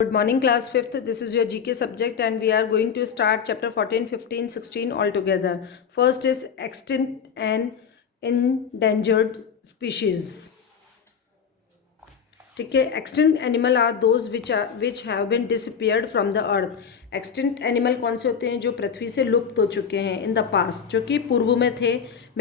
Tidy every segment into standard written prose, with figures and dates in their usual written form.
Good morning, class 5th. This is your GK subject, and we are going to start chapter 14, 15, 16 all together. First is extinct and endangered species. ठीक है. Extinct animal are those which have been disappeared from the earth. Extinct animal कौन से होते हैं? जो पृथ्वी से लुप्त हो चुके हैं in the past, जो कि पूर्व में थे.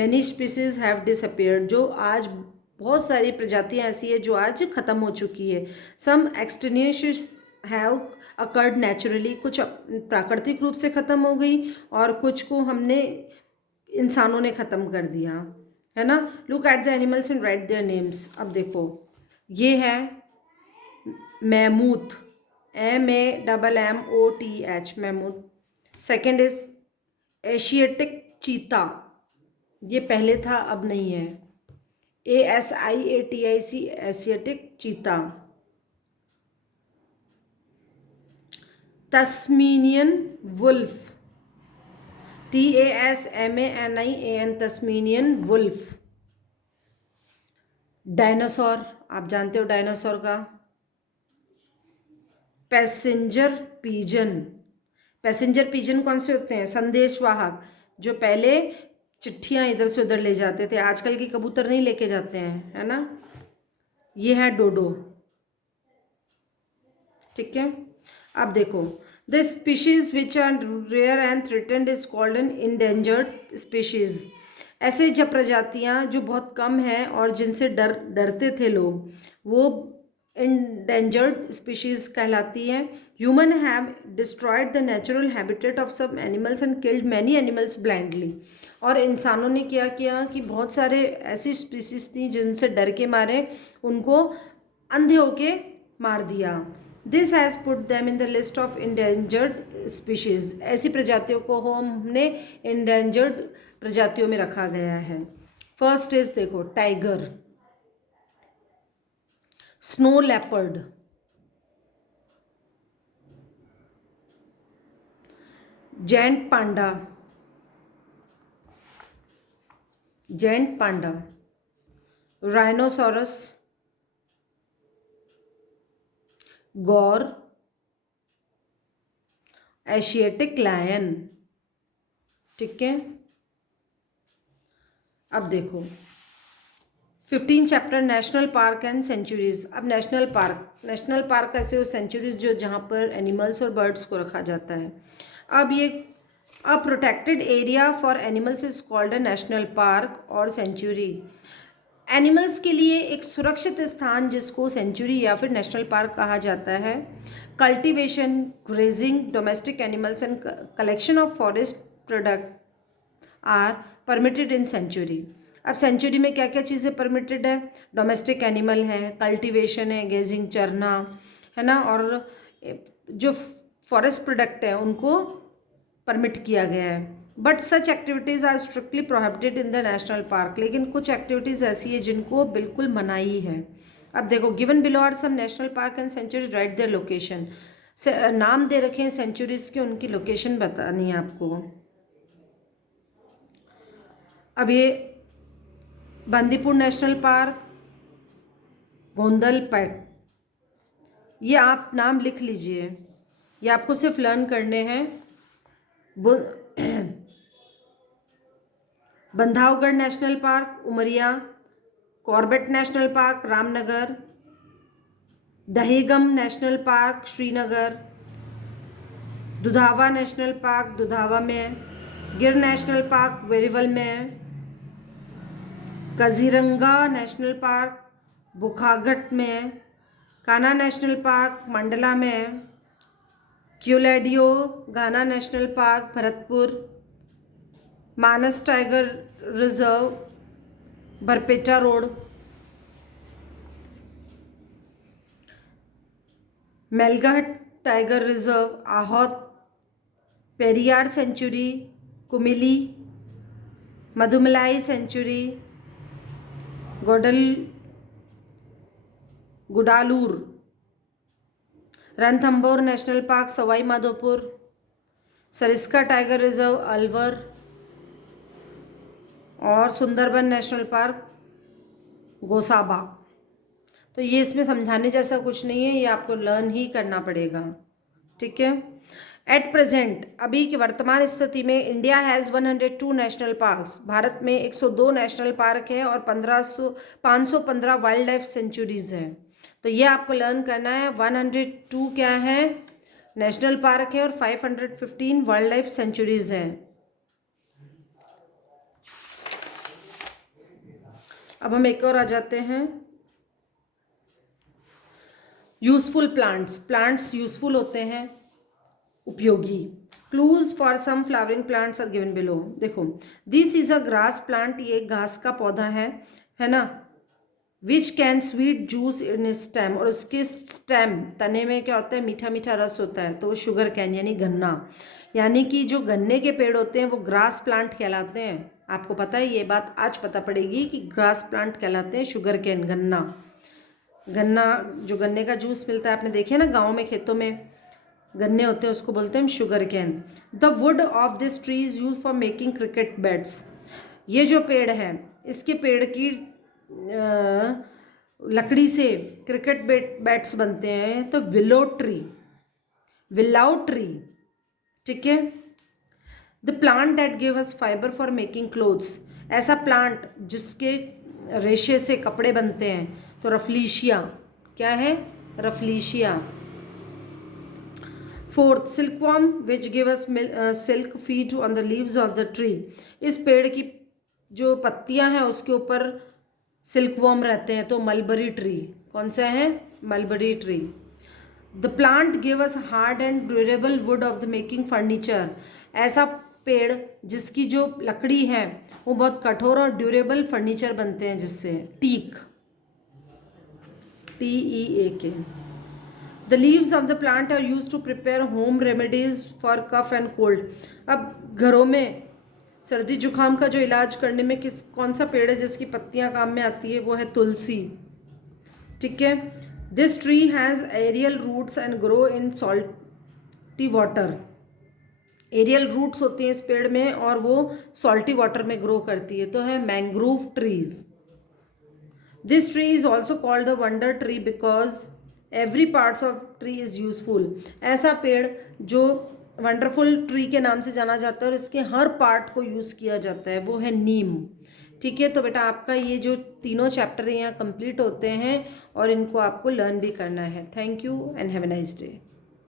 Many species have disappeared, जो आज बहुत सारी प्रजातियां ऐसी है जो आज खत्म हो चुकी है. Some extinctions have occurred naturally, कुछ प्राकृतिक रूप से ख़त्म हो गई और कुछ को हमने इंसानों ने ख़त्म कर दिया, है ना. Look at the animals and right their names. अब देखो, ये है मैमूथ, MAMMOTH, मैमूथ. Second is Asiatic cheetah, ये पहले था अब नहीं है. ASIATIC, Asiatic cheetah. Tasmanian wolf, TASMANIAN, Tasmanian wolf. Dinosaur, आप जानते हो डायनासोर का. Passenger pigeon. पैसेंजर पीजन कौन से होते हैं? संदेशवाहक, जो पहले चिट्ठियां इधर से उधर ले जाते थे. आजकल के कबूतर नहीं लेके जाते हैं, है ना. ये है डोडो. ठीक है. अब देखो, the species which are rare and threatened is called an endangered species. ऐसे जब प्रजातियां जो बहुत कम हैं और जिनसे डरते थे लोग, वो इंडेंजर्ड स्पीशीज कहलाती हैं. Human have destroyed the natural habitat of some animals and killed many animals blindly. और इंसानों ने क्या किया कि बहुत सारे ऐसी स्पीशीज थी जिनसे डर के मारे उनको अंधे होके मार दिया. This has put them in the list of endangered species. ऐसी प्रजातियों को हमने इंडेंजर्ड प्रजातियों में रखा गया है. फर्स्ट इज देखो, tiger, snow leopard, giant panda, rhinoceros, gaur, Asiatic lion. ठीक है. अब देखो 15 chapter national park and sanctuaries. अब नेशनल पार्क ऐसे हो सेंचुरीज जो जहाँ पर एनिमल्स और बर्ड्स को रखा जाता है. अब ये a protected area for animals is called a national park और सेंचुरी. एनिमल्स के लिए एक सुरक्षित स्थान जिसको सेंचुरी या फिर नेशनल पार्क कहा जाता है. Cultivation, grazing, domestic animals and collection of forest product are permitted in sanctuary. अब सेंचुरी में क्या क्या चीज़ें परमिटेड है? डोमेस्टिक एनिमल है, कल्टीवेशन है, गेजिंग चरना, है ना, और जो फॉरेस्ट प्रोडक्ट है उनको परमिट किया गया है. But such activities are strictly prohibited in the national park. लेकिन कुछ एक्टिविटीज़ ऐसी है जिनको बिल्कुल मनाही है. अब देखो, given below are some national park and sanctuaries, right their location. से नाम दे रखे हैं सेंचुरीज के, उनकी लोकेशन बतानी है आपको. अब ये Bandipur national park, Gondal PAT, ये आप नाम लिख लीजिए, ये आपको सिर्फ लर्न करने हैं. Bandhavgarh national park, Umaria. Corbett national park, Ramnagar. Dachigam national park, Srinagar. Dudhwa national park, Dudhwa में. गिर नेशनल पार्क, वेरीवल में. काजीरंगा नेशनल पार्क, बोकाघाट में. कान्हा नेशनल पार्क, मंडला में. Keoladeo Ghana national park, Bharatpur. Manas tiger reserve, Barpeta road. Melghat tiger reserve, आहोत. Periyar sanctuary, Kumily. Mudumalai sanctuary, Gudalur. Ranthambore national park, Sawai Madhopur. Sariska tiger reserve, Alwar. और सुंदरबन नेशनल पार्क, गोसाबा. तो ये इसमें समझाने जैसा कुछ नहीं है, ये आपको लर्न ही करना पड़ेगा, ठीक है। एट प्रेजेंट, अभी की वर्तमान स्थिति में, India has 102 national parks, Bharat में 102 नेशनल पार्क है और 515 वाइल्ड लाइफ सेंचुरीज हैं। तो ये आपको लर्न करना है। 102 क्या है, नेशनल पार्क है, और 515 वाइल्ड लाइफ सेंचुरीज हैं। अब हम एक और आ जाते हैं, यूजफुल प्लांट्स। प्लांट्स यूजफुल होते हैं, उपयोगी। Clues for some flowering plants are given below. देखो, this is a grass plant, ये एक घास का पौधा है ना। Which can sweet juice in stem, और उसके स्टेम, तने में क्या होता है, मीठा मीठा रस होता है, तो वो शुगर कैन यानी गन्ना, यानी कि जो गन्ने के पेड़ होते हैं वो ग्रास प्लांट कहलाते हैं। आपको पता है, ये बात आज पता पड़ेगी कि ग्रास प्लांट कहलाते हैं शुगर कैन, गन्ना। गन्ना, जो गन्ने का जूस मिलता है, आपने देखे ना गाँव में खेतों में गन्ने होते हैं, उसको बोलते हैं sugar cane. The wood of this tree is use for making cricket bats. ये जो पेड़ है, इसके पेड़ की लकड़ी से क्रिकेट बैट्स बनते हैं। तो विलो ट्री, ठीक है। The plant that give us fibre for making clothes, ऐसा प्लांट जिसके रेशे से कपड़े बनते हैं, तो रफलीशिया, क्या है, Rafflesia. Fourth, silkworm which give us silk feed on the leaves of the tree. इस पेड़ की जो पत्तियां हैं उसके ऊपर सिल्कवर्म रहते हैं, तो मलबरी ट्री, कौन सा है, mulberry tree. The plant give us hard and durable would of the making furniture, ऐसा पेड़ जिसकी जो लकड़ी है वो बहुत कठोर और ड्यूरेबल फर्नीचर बनते हैं जिससे। Teak, TEAK। The leaves of the plant are use to prepare home remedies for cough and cold. अब घरों में सर्दी जुकाम का जो इलाज करने में कौन सा पेड़ है जिसकी पत्तियां काम में आती है, वो है तुलसी, ठीक है। This tree has aerial roots and grow in salty water. Aerial roots होती हैं इस पेड़ में और वो सॉल्टी वाटर में ग्रो करती है, तो है mangrove trees. This tree is also called the wonder tree because every parts of tree is useful. ऐसा पेड़ जो वंडरफुल ट्री के नाम से जाना जाता है और इसके हर पार्ट को यूज़ किया जाता है, वो है नीम, ठीक है। तो बेटा आपका ये जो तीनों चैप्टर यहाँ कंप्लीट होते हैं और इनको आपको लर्न भी करना है। Thank you and have a nice day.